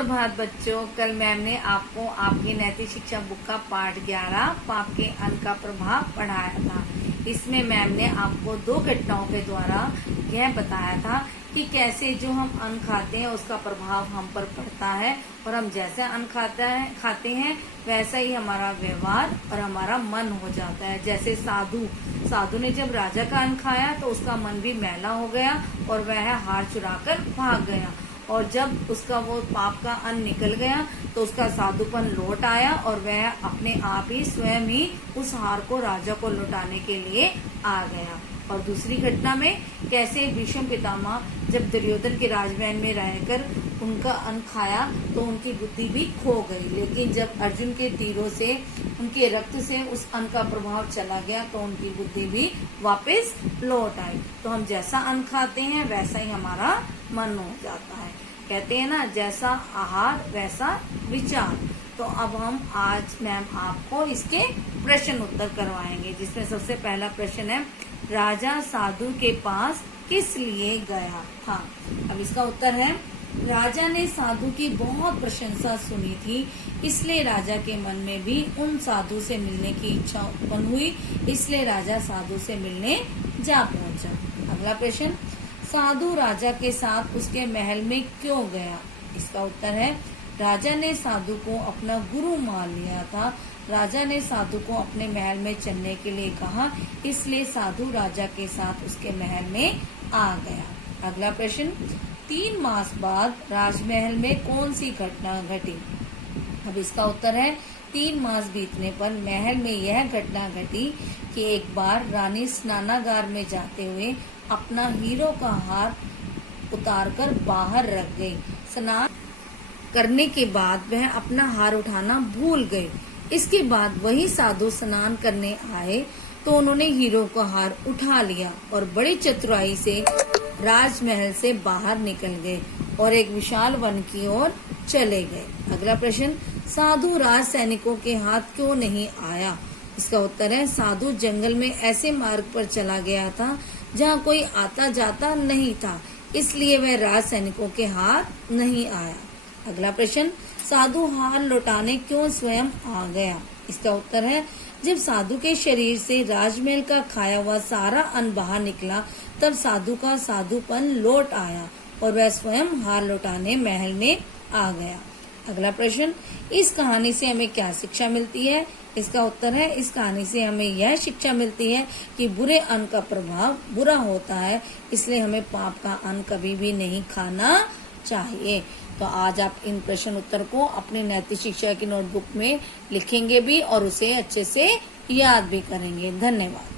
सुप्रभात बच्चों। कल मैम ने आपको आपकी नैतिक शिक्षा बुक का पाठ 11 पाप के अन्न का प्रभाव पढ़ाया था। इसमें मैम ने आपको 2 घटनाओं के द्वारा यह बताया था कि कैसे जो हम अन्न खाते हैं उसका प्रभाव हम पर पड़ता है और हम जैसे अन्न खाते हैं वैसा ही हमारा व्यवहार और हमारा मन हो जाता है। जैसे साधु ने जब राजा का अन्न खाया तो उसका मन भी मैला हो गया और वह हार चुराकर भाग गया, और जब उसका वो पाप का अन्न निकल गया तो उसका साधुपन लौट आया और वह अपने आप ही स्वयं ही उस हार को राजा को लौटाने के लिए आ गया। और दूसरी घटना में कैसे भीष्म पितामह जब दुर्योधन के राजमहल में रहकर उनका अन्न खाया तो उनकी बुद्धि भी खो गई, लेकिन जब अर्जुन के तीरों से उनके रक्त से उस अन्न का प्रभाव चला गया तो उनकी बुद्धि भी वापस लौट आई। तो हम जैसा अन्न खाते हैं वैसा ही हमारा मन हो जाता है। कहते हैं ना, जैसा आहार वैसा विचार। तो अब हम आज मैम आपको इसके प्रश्न उत्तर करवाएंगे, जिसमें सबसे पहला प्रश्न है, राजा साधु के पास किस लिए गया था। अब इसका उत्तर है, राजा ने साधु की बहुत प्रशंसा सुनी थी, इसलिए राजा के मन में भी उन साधु से मिलने की इच्छा उत्पन्न हुई, इसलिए राजा साधु से मिलने जा पहुंचा। अगला प्रश्न, साधु राजा के साथ उसके महल में क्यों गया। इसका उत्तर है, राजा ने साधु को अपना गुरु मान लिया था, राजा ने साधु को अपने महल में चलने के लिए कहा, इसलिए साधु राजा के साथ उसके महल में आ गया। अगला प्रश्न, 3 मास बाद राजमहल में कौन सी घटना घटी। अब इसका उत्तर है, 3 मास बीतने पर महल में यह घटना घटी कि एक बार रानी स्नानागार में जाते हुए अपना हीरो का हार उतारकर बाहर रख गई। स्नान करने के बाद वह अपना हार उठाना भूल गए। इसके बाद वही साधु स्नान करने आए तो उन्होंने हीरो का हार उठा लिया और बड़ी चतुराई से राजमहल से बाहर निकल गए और एक विशाल वन की ओर चले गए। अगला प्रश्न, साधु राज सैनिकों के हाथ क्यों नहीं आया। इसका उत्तर है, साधु जंगल में ऐसे मार्ग पर चला गया था जहाँ कोई आता जाता नहीं था, इसलिए वह राज सैनिकों के हाथ नहीं आया। अगला प्रश्न, साधु हार लौटाने क्यों स्वयं आ गया। इसका उत्तर है, जब साधु के शरीर से राजमहल का खाया हुआ सारा अन्न बाहर निकला तब साधु का साधुपन लौट आया और वह स्वयं हार लौटाने महल में आ गया। अगला प्रश्न, इस कहानी से हमें क्या शिक्षा मिलती है। इसका उत्तर है, इस कहानी से हमें यह शिक्षा मिलती है कि बुरे अन्न का प्रभाव बुरा होता है, इसलिए हमें पाप का अन्न कभी भी नहीं खाना चाहिए। तो आज आप इन प्रश्न उत्तर को अपनी नैतिक शिक्षा की नोटबुक में लिखेंगे भी और उसे अच्छे से याद भी करेंगे। धन्यवाद।